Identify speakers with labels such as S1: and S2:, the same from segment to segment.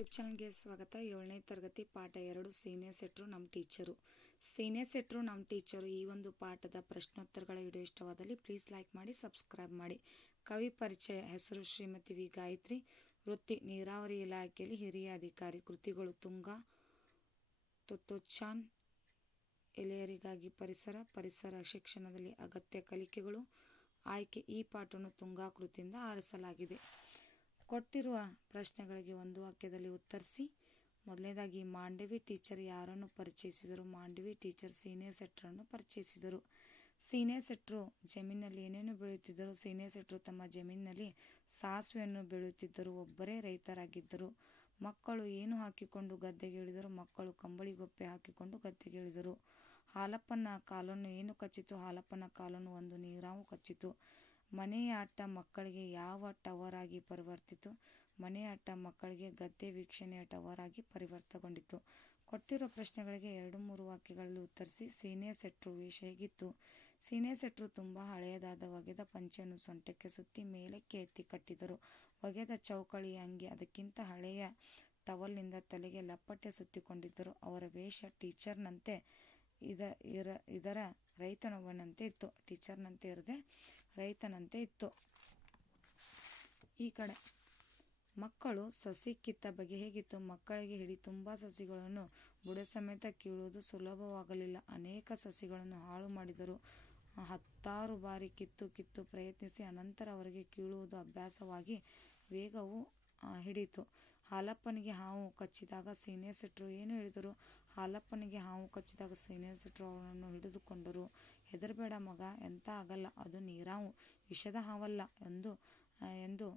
S1: YouTube ಚಾನಲ್ಗೆ ಸ್ವಾಗತ. ಏಳನೇ ತರಗತಿ ಪಾಠ ಎರಡು ಸೀನಿಯರ್ ಸೆಟ್ರು ನಮ್ಮ ಟೀಚರು ಸೀನಿಯರ್ ಸೆಟ್ರು ನಮ್ಮ ಟೀಚರು ಈ ಒಂದು ಪಾಠದ ಪ್ರಶ್ನೋತ್ತರಗಳ ವಿಡಿಯೋ ಇಷ್ಟವಾದಲ್ಲಿ ಪ್ಲೀಸ್ ಲೈಕ್ ಮಾಡಿ ಸಬ್ಸ್ಕ್ರೈಬ್ ಮಾಡಿ. ಕವಿ ಪರಿಚಯ ಹೆಸರು ಶ್ರೀಮತಿ ವಿ. ಗಾಯತ್ರಿ. ವೃತ್ತಿ, ನೀರಾವರಿ ಇಲಾಖೆಯಲ್ಲಿ ಹಿರಿಯ ಅಧಿಕಾರಿ, ಕೃತಿಗಳು ತುಂಗ, ತೊತ್ತೋಚಾನ್, ಎಲೆಯರಿಗಾಗಿ ಪರಿಸರ ಪರಿಸರ ಶಿಕ್ಷಣದಲ್ಲಿ ಅಗತ್ಯ ಕಲಿಕೆಗಳು. ಆಯ್ಕೆ, ಈ ಪಾಠವನ್ನು ತುಂಗಾ ಕೃತಿಯಿಂದ ಆರಿಸಲಾಗಿದೆ. ಕೊಟ್ಟಿರುವ ಪ್ರಶ್ನೆಗಳಿಗೆ ಒಂದು ವಾಕ್ಯದಲ್ಲಿ ಉತ್ತರಿಸಿ. ಮೊದಲನೇದಾಗಿ ಮಾಂಡವಿ ಟೀಚರ್ ಯಾರನ್ನು ಪರಿಚಯಿಸಿದರು? ಮಾಂಡವಿ ಟೀಚರ್ ಸೀನಿಯರ್ ಸೆಟ್ರನ್ನು ಪರಿಚಯಿಸಿದರು. ಸೀನಿಯರ್ ಸೆಟ್ರು ಜಮೀನಿನಲ್ಲಿ ಏನೇನು ಬೆಳೆಯುತ್ತಿದ್ದರು? ಸೀನಿಯರ್ ಸೆಟ್ರು ತಮ್ಮ ಜಮೀನಿನಲ್ಲಿ ಸಾಸಿವೆಯನ್ನು ಬೆಳೆಯುತ್ತಿದ್ದರು. ಒಬ್ಬರೇ ರೈತರಾಗಿದ್ದರು. ಮಕ್ಕಳು ಏನು ಹಾಕಿಕೊಂಡು ಗದ್ದೆಗೆ ಇಳಿದರು ಮಕ್ಕಳು ಕಂಬಳಿಗೊಪ್ಪೆ ಹಾಕಿಕೊಂಡು ಗದ್ದೆಗೆ ಇಳಿದರು ಹಾಲಪ್ಪನ ಕಾಲನ್ನು ಏನು ಕಚ್ಚಿತು? ಹಾಲಪ್ಪನ ಕಾಲನ್ನು ಒಂದು ನೀರಾವು ಕಚ್ಚಿತು. ಮನೆಯ ಮಕ್ಕಳಿಗೆ ಯಾವ ಟವರ್ ಆಗಿ ಪರಿವರ್ತಿತು? ಮನೆಯ ಮಕ್ಕಳಿಗೆ ಗದ್ದೆ ವೀಕ್ಷಣೆಯ ಟವರ್ ಆಗಿ ಪರಿವರ್ತಗೊಂಡಿತು. ಕೊಟ್ಟಿರೋ ಪ್ರಶ್ನೆಗಳಿಗೆ ಎರಡು ಮೂರು ವಾಕ್ಯಗಳಲ್ಲಿ ಉತ್ತರಿಸಿ ಸೀನಿಯರ್ ಸೆಟ್ರು ವೇಷ ಹೇಗಿತ್ತು? ಸೀನಿಯರ್ ಸೆಟ್ರು ತುಂಬ ಹಳೆಯದಾದ ಒಗೆದ ಪಂಚೆಯನ್ನು ಸೊಂಟಕ್ಕೆ ಸುತ್ತಿ ಮೇಲಕ್ಕೆ ಎತ್ತಿ ಕಟ್ಟಿದರು. ಒಗೆದ ಚೌಕಳಿ ಅಂಗಿ ಅದಕ್ಕಿಂತ ಹಳೆಯ ಟವಲ್ನಿಂದ ತಲೆಗೆ ಲಪ್ಪಟೆ ಸುತ್ತಿಕೊಂಡಿದ್ದರು. ಅವರ ವೇಷ ಟೀಚರ್ನಂತೆ ಇದ ಇರ ಇದರ ರೈತನೊಬ್ಬನಂತೆ ಇತ್ತು. ಟೀಚರ್ನಂತೆ ಇರದೆ ರೈತನಂತೆ ಇತ್ತು. ಈ ಕಡೆ ಮಕ್ಕಳು ಸಸಿ ಕಿತ್ತ ಬಗೆ ಹೇಗಿತ್ತು? ಮಕ್ಕಳಿಗೆ ಹಿಡಿ ತುಂಬ ಸಸಿಗಳನ್ನು ಬುಡ ಸಮೇತ ಕೀಳುವುದು ಸುಲಭವಾಗಲಿಲ್ಲ. ಅನೇಕ ಸಸಿಗಳನ್ನು ಹಾಳು ಮಾಡಿದರು ಹತ್ತಾರು ಬಾರಿ ಕಿತ್ತು ಕಿತ್ತು ಪ್ರಯತ್ನಿಸಿ ಅನಂತರ ಅವರಿಗೆ ಕೀಳುವುದು ಅಭ್ಯಾಸವಾಗಿ ವೇಗವು ಹಿಡಿಯಿತು ಹಾಲಪ್ಪನಿಗೆ ಹಾವು ಕಚ್ಚಿದಾಗ ಸೀನಿಯರ್ ಸೆಟ್ರು ಏನು ಹೇಳಿದರು? ಹಾಲಪ್ಪನಿಗೆ ಹಾವು ಕಚ್ಚಿದಾಗ ಸೀನಿಯರ್ ಸೆಟ್ರು ಅವನನ್ನು ಹಿಡಿದುಕೊಂಡರು. ಹೆದರಬೇಡ ಮಗ, ಎಂತ ಆಗಲ್ಲ, ಅದು ನೀರಾವು. ವಿಷದ ಹಾವಲ್ಲ ಎಂದು ಎಂದು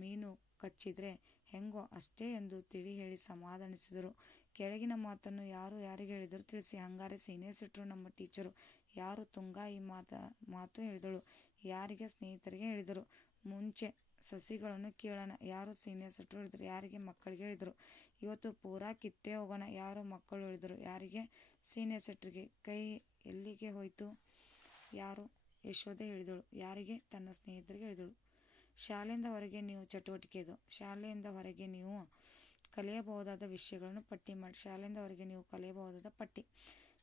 S1: ಮೀನು ಕಚ್ಚಿದ್ರೆ ಹೆಂಗೋ ಅಷ್ಟೇ ಎಂದು ತಿಳಿ ಹೇಳಿ ಸಮಾಧಾನಿಸಿದರು. ಕೆಳಗಿನ ಮಾತನ್ನು ಯಾರು ಯಾರಿಗೆ ಹೇಳಿದರು ತಿಳಿಸಿ. ಹಂಗಾರೆ ಸೀನಿಯರ್ ಸಿಟ್ರು ನಮ್ಮ ಟೀಚರು. ಯಾರು ತುಂಗಾ ಈ ಮಾತ, ಮಾತು ಹೇಳಿದಳು? ಯಾರಿಗೆ ಸ್ನೇಹಿತರಿಗೆ ಹೇಳಿದರು? ಮುಂಚೆ ಸಸಿಗಳನ್ನು ಕೇಳೋಣ. ಯಾರು ಸೀನಿಯರ್ ಸಿಟ್ರು ಹೇಳಿದ್ರು ಯಾರಿಗೆ ಮಕ್ಕಳಿಗೆ ಹೇಳಿದರು? ಇವತ್ತು ಪೂರಾ ಕಿತ್ತೇ ಹೋಗೋಣ. ಯಾರು ಮಕ್ಕಳು ಹೇಳಿದರು? ಯಾರಿಗೆ? ಸೀನಿಯರ್ ಸೆಟ್ರಿಗೆ ಕೈ ಎಲ್ಲಿಗೆ ಹೋಯಿತು? ಯಾರು? ಯಶೋದೆ ಹೇಳಿದಳು. ಯಾರಿಗೆ? ತನ್ನ ಸ್ನೇಹಿತರಿಗೆ ಹೇಳಿದಳು. ಶಾಲೆಯಿಂದ ಹೊರಗೆ ನೀವು ಚಟುವಟಿಕೆ ಇದು. ಶಾಲೆಯಿಂದ ಹೊರಗೆ ನೀವು ಕಲಿಯಬಹುದಾದ ವಿಷಯಗಳನ್ನು ಪಟ್ಟಿ ಮಾಡಿ. ಶಾಲೆಯಿಂದ ಹೊರಗೆ ನೀವು ಕಲಿಯಬಹುದಾದ ಪಟ್ಟಿ.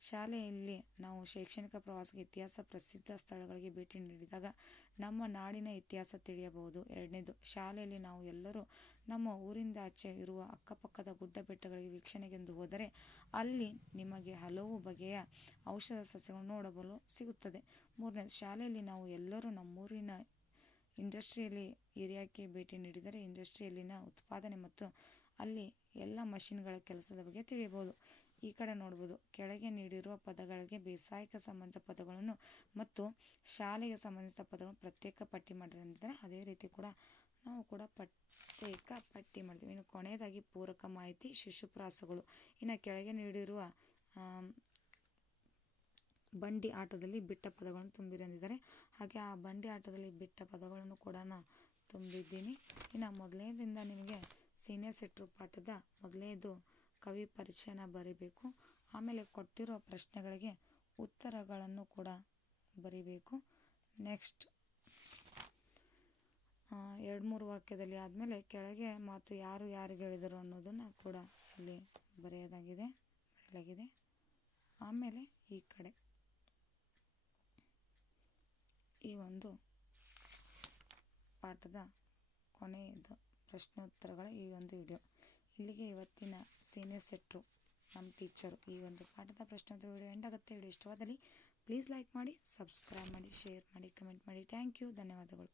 S1: ಶಾಲೆಯಲ್ಲಿ ನಾವು ಶೈಕ್ಷಣಿಕ ಪ್ರವಾಸಕ್ಕೆ ಇತಿಹಾಸ ಪ್ರಸಿದ್ಧ ಸ್ಥಳಗಳಿಗೆ ಭೇಟಿ ನೀಡಿದಾಗ ನಮ್ಮ ನಾಡಿನ ಇತಿಹಾಸ ತಿಳಿಯಬಹುದು. ಎರಡನೇದು, ಶಾಲೆಯಲ್ಲಿ ನಾವು ಎಲ್ಲರೂ ನಮ್ಮ ಊರಿಂದ ಆಚೆ ಇರುವ ಅಕ್ಕಪಕ್ಕದ ಗುಡ್ಡ ಬೆಟ್ಟಗಳಿಗೆ ವೀಕ್ಷಣೆಗೆಂದು ಹೋದರೆ ಅಲ್ಲಿ ನಿಮಗೆ ಹಲವು ಬಗೆಯ ಔಷಧ ಸಸ್ಯಗಳನ್ನು ನೋಡಬಲು ಸಿಗುತ್ತದೆ. ಮೂರನೇದು ಶಾಲೆಯಲ್ಲಿ ನಾವು ಎಲ್ಲರೂ ನಮ್ಮೂರಿನ ಇಂಡಸ್ಟ್ರಿಯಲ್ಲಿ ಏರಿಯಾಕ್ಕೆ ಭೇಟಿ ನೀಡಿದರೆ ಇಂಡಸ್ಟ್ರಿಯಲ್ಲಿನ ಉತ್ಪಾದನೆ ಮತ್ತು ಅಲ್ಲಿ ಎಲ್ಲ ಮಷಿನ್ಗಳ ಕೆಲಸದ ಬಗ್ಗೆ ತಿಳಿಯಬಹುದು. ಈ ಕಡೆ ನೋಡ್ಬೋದು, ಕೆಳಗೆ ನೀಡಿರುವ ಪದಗಳಿಗೆ ಬೇಸಾಯಕ್ಕೆ ಸಂಬಂಧಿಸಿದ ಪದಗಳನ್ನು ಮತ್ತು ಶಾಲೆಗೆ ಸಂಬಂಧಿಸಿದ ಪದಗಳನ್ನು ಪ್ರತ್ಯೇಕ ಪಟ್ಟಿ ಮಾಡಿದ್ರೆ ಅದೇ ರೀತಿ ಕೂಡ ನಾವು ಕೂಡ ಪ್ರತ್ಯೇಕ ಪಟ್ಟಿ ಮಾಡ್ತೀವಿ. ಇನ್ನು ಕೊನೆಯದಾಗಿ ಪೂರಕ ಮಾಹಿತಿ ಶಿಶುಪ್ರಾಸಗಳು. ಇನ್ನು ಕೆಳಗೆ ನೀಡಿರುವ ಬಂಡಿ ಆಟದಲ್ಲಿ ಬಿಟ್ಟ ಪದಗಳನ್ನು ತುಂಬಿರಂದಿದ್ದಾರೆ ಹಾಗೆ ಆ ಬಂಡಿ ಆಟದಲ್ಲಿ ಬಿಟ್ಟ ಪದಗಳನ್ನು ಕೂಡ ತುಂಬಿದ್ದೀನಿ. ಇನ್ನು ಮೊದಲನೇದಿಂದ ನಿಮಗೆ ಸೀನಿಯರ್ ಸೆಟ್ರು ಪಾಠದ ಮೊದಲನೇದು ಕವಿ ಪರಿಚಯನ ಬರಿಬೇಕು. ಆಮೇಲೆ ಕೊಟ್ಟಿರೋ ಪ್ರಶ್ನೆಗಳಿಗೆ ಉತ್ತರಗಳನ್ನು ಕೂಡ ಬರಿಬೇಕು. ನೆಕ್ಸ್ಟ್ ಎರಡು ಮೂರು ವಾಕ್ಯದಲ್ಲಿ ಆದಮೇಲೆ ಕೆಳಗೆ ಮಾತು ಯಾರು ಯಾರಿಗೆ ಹೇಳಿದರು ಅನ್ನೋದನ್ನು ಕೂಡ ಇಲ್ಲಿ ಬರೆಯೋದಾಗಿದೆ, ಬರೆಯಲಾಗಿದೆ. ಆಮೇಲೆ ಈ ಕಡೆ. ಈ ಒಂದು ಪಾಠದ ಕೊನೆಯದು ಪ್ರಶ್ನೋತ್ತರಗಳ ಈ ಒಂದು ವಿಡಿಯೋ. ಇಲ್ಲಿಗೆ ಇವತ್ತಿನ ಸೀನಿಯರ್ ಸೆಟ್ರು, ನಮ್ಮ ಟೀಚರು ಈ ಒಂದು ಪಾಠದ ಪ್ರಶ್ನೋತ್ತರ ವಿಡಿಯೋ ಎಂಡ್ ಆಗುತ್ತೆ. ವಿಡಿಯೋ ಇಷ್ಟವಾದಲ್ಲಿ ಪ್ಲೀಸ್ ಲೈಕ್ ಮಾಡಿ ಸಬ್ಸ್ಕ್ರೈಬ್ ಮಾಡಿ ಶೇರ್ ಮಾಡಿ ಕಮೆಂಟ್ ಮಾಡಿ. ಥ್ಯಾಂಕ್ ಯು ಧನ್ಯವಾದಗಳು.